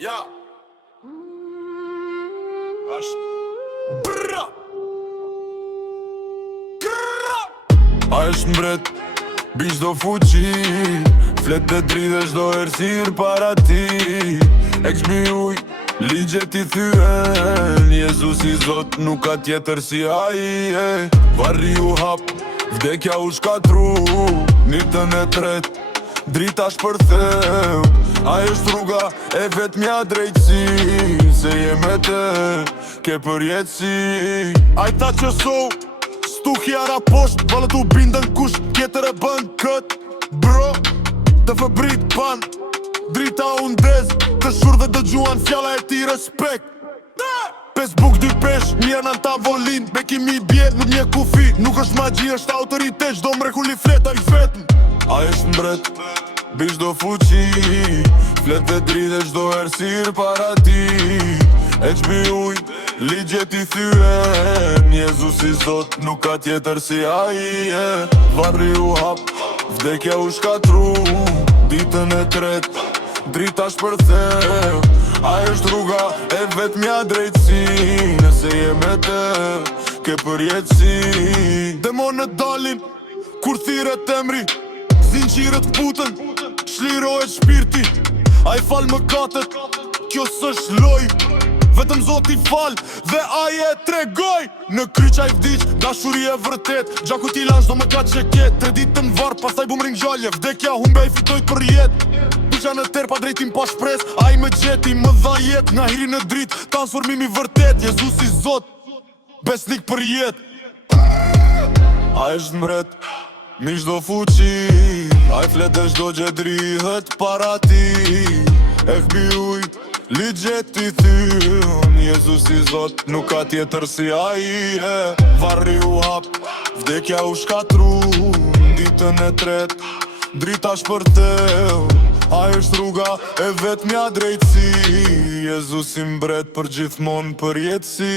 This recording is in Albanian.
Ja Brra A është mbret, bish do fuqi, flet dhe dridhe shdo ersir para ti. Eks mi uj, ligjet i thyen, Jezus i Zot nuk ka tjetër si aji. Varri u hap, vdekja u shkatru, nitën e tret, drita shpërtheu. Ajo është rruga e vetmja drejtësi, se jeme te, ke përjetësi. Aj ta që sou, stu hjara posht, valët u bindën kush tjetër e bën kët. Bro, të fëbrit pan, drita u ndez, të shur dhe dëgjuan fjalla e ti respekt. Facebook 2 pesh, mjerë në tavolin, me kimi bjerë, nuk një kufi. Nuk është magji, është autoritet, qdo mrekulli fleta i vetën. A është mbret, bish do fuqi, flet dhe dridhe qdo ersir para ti. E qmi uj, ligjet i thyen, Jezus i Zot nuk ka tjetër si aji. Varri u hap, vdekja u shkatru, ditën e tret, drita shpërtheu. Ajo është rruga e vetmja drejtësi, nëse jeme te, ke përjetësi. Demonët dalin, kur thiret emri, zinqirët putën, shlirohet shpirti. A i fal më katët, kjo s'është loj, vetëm Zoti fal dhe aje tregoj. Në kryq a i vdiq, dashuri e vërtet, gjaku ti lash do më ka qeket. 3 ditë në varë, pastaj bum ring gjallje, vdekja humbe i fitoj për jet. Bisha në ter pa drejtim pa shpres, a i me gjeti më dha jet. Nga hiri në drit, transformimi vërtet, Jezus i Zot, besnik për jet. A është mbret, mish do fuqi, a i flet dhe shdo gjedrihet para ti. FBI uj, ligjet i thyen, Jezus i Zot nuk ka tjetër si aji. Varri u hap, vdekja u shkatru, ditën e tret, drita shpërtheu. Ajo është rruga e vetmja drejtësi, Jezus i mbret për gjithmon përjetësi.